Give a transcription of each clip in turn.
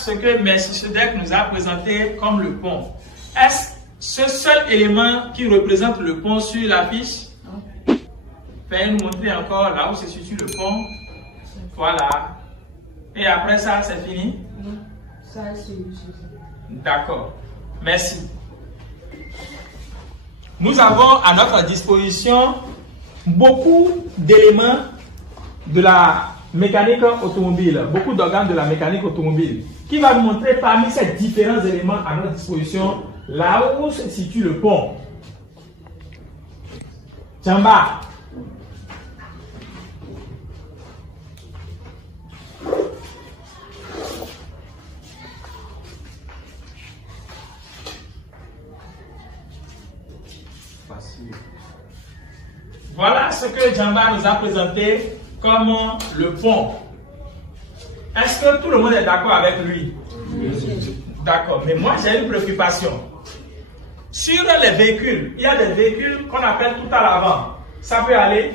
ce que Melchisedec nous a présenté comme le pont. Est-ce ce seul élément qui représente le pont sur l'affiche? Fais nous montrer encore là où se situe le pont. Voilà. Et après ça, c'est fini? Non, ça c'est D'accord. Merci. Nous avons à notre disposition beaucoup d'éléments de la mécanique automobile, beaucoup d'organes de la mécanique automobile, qui va nous montrer parmi ces différents éléments à notre disposition là où se situe le pont. Tchamba. Voilà ce que Djamba nous a présenté comme le pont. Est-ce que tout le monde est d'accord avec lui? D'accord, mais moi j'ai une préoccupation. Sur les véhicules, il y a des véhicules qu'on appelle tout à l'avant. Ça peut aller,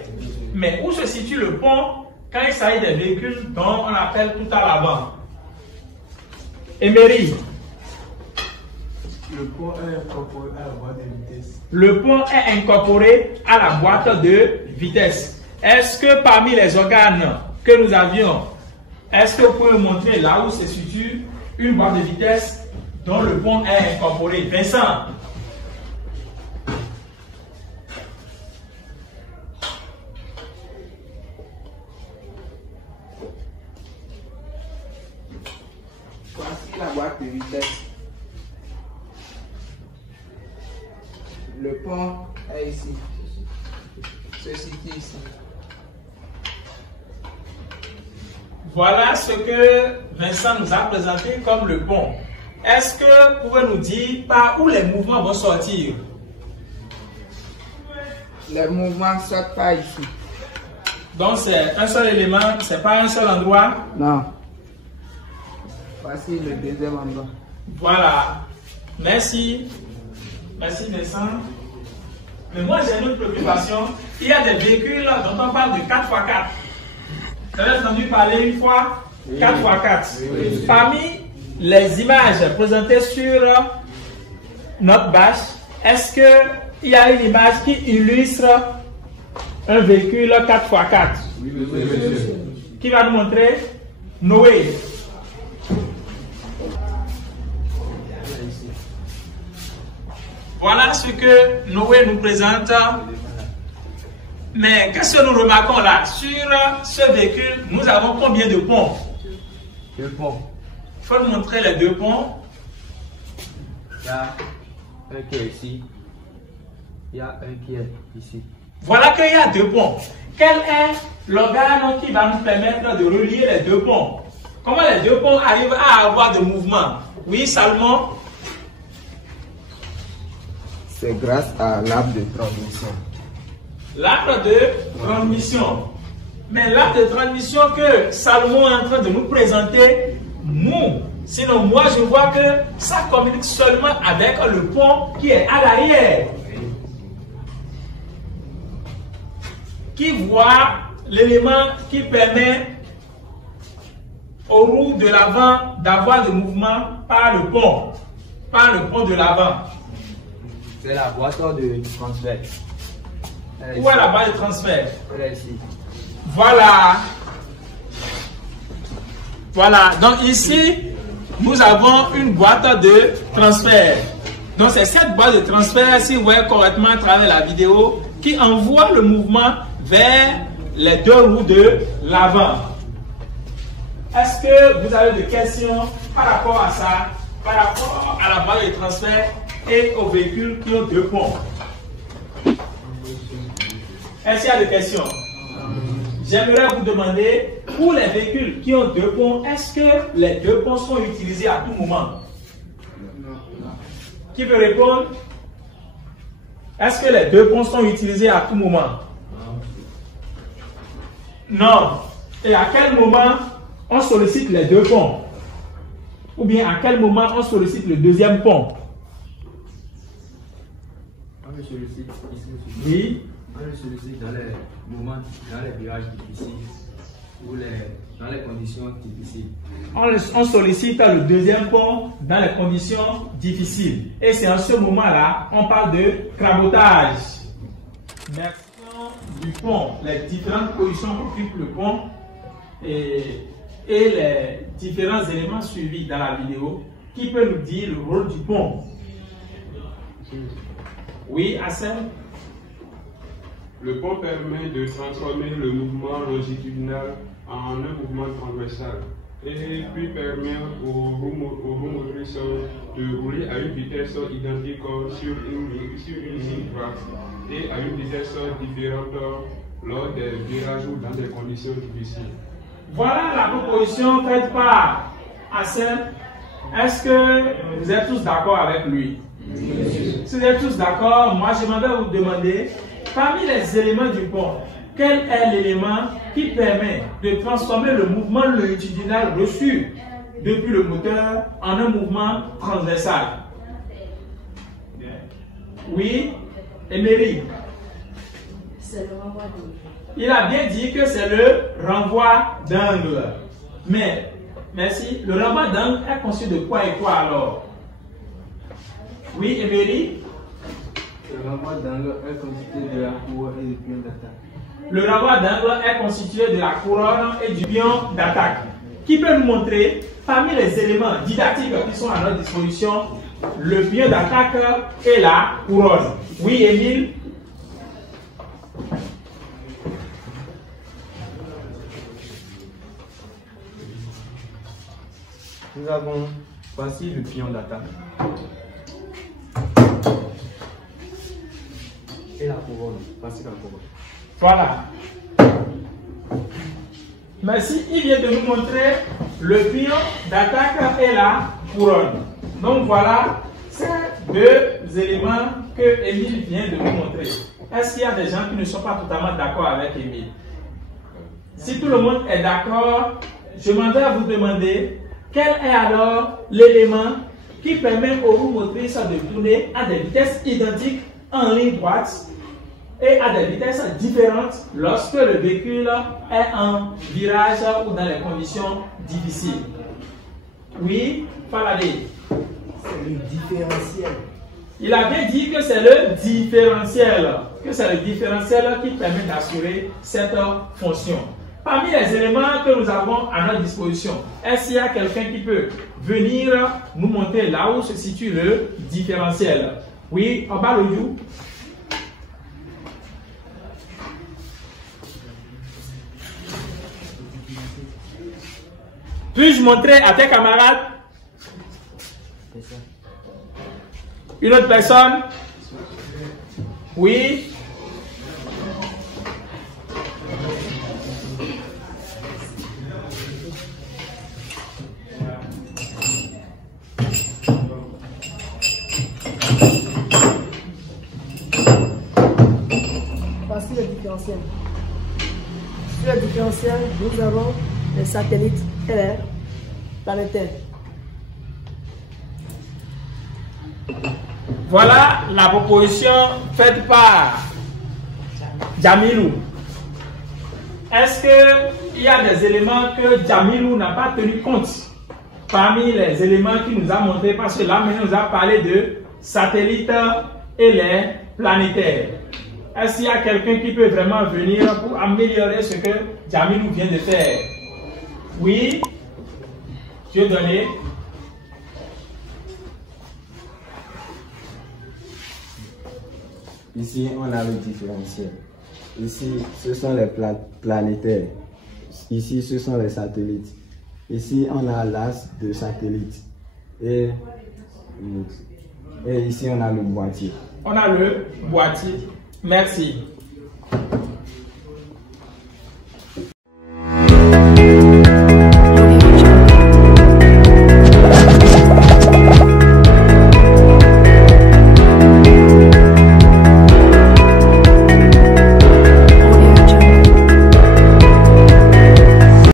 mais où se situe le pont quand il s'agit des véhicules dont on appelle tout à l'avant? Emery. Le pont est incorporé à la boîte de vitesse. Le pont est incorporé à la boîte de vitesse. Est-ce que parmi les organes que nous avions, est-ce que vous pouvez me montrer là où se situe une boîte de vitesse dont le pont est incorporé? Vincent. Voici la boîte de vitesse. Le pont est ici. Ceci qui est ici. Voilà ce que Vincent nous a présenté comme le pont. Est-ce que vous pouvez nous dire par où les mouvements vont sortir? Les mouvements ne sortent pas ici. Donc c'est un seul élément, c'est pas un seul endroit? Non. Voici le deuxième endroit. Voilà. Merci. Merci Vincent. Mais moi j'ai une autre préoccupation. Il y a des véhicules dont on parle de 4x4. Vous avez entendu parler une fois? 4x4. Oui. Parmi les images présentées sur notre bâche, est-ce qu'il y a une image qui illustre un véhicule 4x4? Oui, monsieur. Qui va nous montrer? Noé. Voilà ce que Noé nous présente. Mais qu'est-ce que nous remarquons là? Sur ce véhicule, nous avons combien de ponts? 2 ponts. Il faut nous montrer les 2 ponts. Il y a un qui est ici. Il y a un qui est ici. Voilà qu'il y a 2 ponts. Quel est l'organe qui va nous permettre de relier les 2 ponts? Comment les 2 ponts arrivent à avoir de mouvement? Oui, Salomon? C'est grâce à l'arbre de transmission. L'arbre de transmission. Mais l'arbre de transmission que Salomon est en train de nous présenter, nous, sinon moi je vois que ça communique seulement avec le pont qui est à l'arrière. Qui voit l'élément qui permet aux roues de l'avant d'avoir le mouvement par le pont de l'avant. C'est la boîte de transfert. Où est la barre de transfert? Elle est ici. Voilà. Voilà. Donc ici, nous avons une boîte de transfert. Donc c'est cette boîte de transfert, si vous voyez correctement à travers la vidéo, qui envoie le mouvement vers les 2 roues de l'avant. Est-ce que vous avez des questions par rapport à ça, par rapport à la boîte de transfert et aux véhicules qui ont 2 ponts? Est-ce qu'il y a des questions? J'aimerais vous demander, pour les véhicules qui ont 2 ponts, est-ce que les 2 ponts sont utilisés à tout moment? Qui veut répondre? Est-ce que les 2 ponts sont utilisés à tout moment? Non. Et à quel moment on sollicite les 2 ponts? Ou bien à quel moment on sollicite le 2e pont? On le sollicite ici aussi. Oui. On le sollicite dans les moments, dans les virages difficiles. dans les conditions difficiles. On sollicite le deuxième pont dans les conditions difficiles. Et c'est en ce moment-là, on parle de crabotage. Merci du pont, les différentes positions qu'occupe le pont et les différents éléments suivis dans la vidéo qui peut nous dire le rôle du pont. Oui, Hassan? Le pont permet de transformer le mouvement longitudinal en un mouvement transversal et puis permet aux roues motrices de rouler à une vitesse identique sur une ligne droite et à une vitesse différente lors des virages ou dans des conditions difficiles. Voilà la proposition faite par Hassan. Est-ce que vous êtes tous d'accord avec lui? Si vous êtes tous d'accord, moi je vais vous demander, parmi les éléments du pont, quel est l'élément qui permet de transformer le mouvement longitudinal reçu depuis le moteur en un mouvement transversal? Oui, Emery. C'est le renvoi d'angle. Il a bien dit que c'est le renvoi d'angle. Mais, merci, le renvoi d'angle est conçu de quoi et quoi alors? Oui, Emery. Le renvoi d'angle est constitué de la couronne et du pion d'attaque. Le renvoi d'angle est constitué de la couronne et du pion d'attaque. Qui peut nous montrer, parmi les éléments didactiques qui sont à notre disposition, le pion d'attaque et la couronne? Oui, Émile. Nous avons, voici le pion d'attaque. Et la couronne, voici la couronne. Voilà. Merci, il vient de nous montrer le pion d'attaque et la couronne. Donc voilà ces deux éléments que Émile vient de nous montrer. Est-ce qu'il y a des gens qui ne sont pas totalement d'accord avec Émile? Si tout le monde est d'accord, je m'en vais vous demander quel est alors l'élément qui permet aux roues motrices de tourner à des vitesses identiques en ligne droite et à des vitesses différentes lorsque le véhicule est en virage ou dans les conditions difficiles? Oui, Faladé. C'est le différentiel. Il a bien dit que c'est le différentiel, qui permet d'assurer cette fonction. Parmi les éléments que nous avons à notre disposition, est-ce qu'il y a quelqu'un qui peut venir nous montrer là où se situe le différentiel? Oui, en bas le jour. Puis-je montrer à tes camarades? Une autre personne? Oui. Voici le différentiel. Sur le différentiel, nous avons les satellites et les planétaires. Voilà la proposition faite par Jamilou. Est-ce qu'il y a des éléments que Jamilou n'a pas tenu compte parmi les éléments qu'il nous a montrés? Parce que là, maintenant, il nous a parlé de satellites et les planétaires. Est-ce qu'il y a quelqu'un qui peut vraiment venir pour améliorer ce que Jamilou vient de faire? Oui, je vais donner. Ici, on a le différentiel. Ici, ce sont les planétaires. Ici, ce sont les satellites. Ici, on a l'axe de satellite. Et ici, on a le boîtier. On a le boîtier. Merci.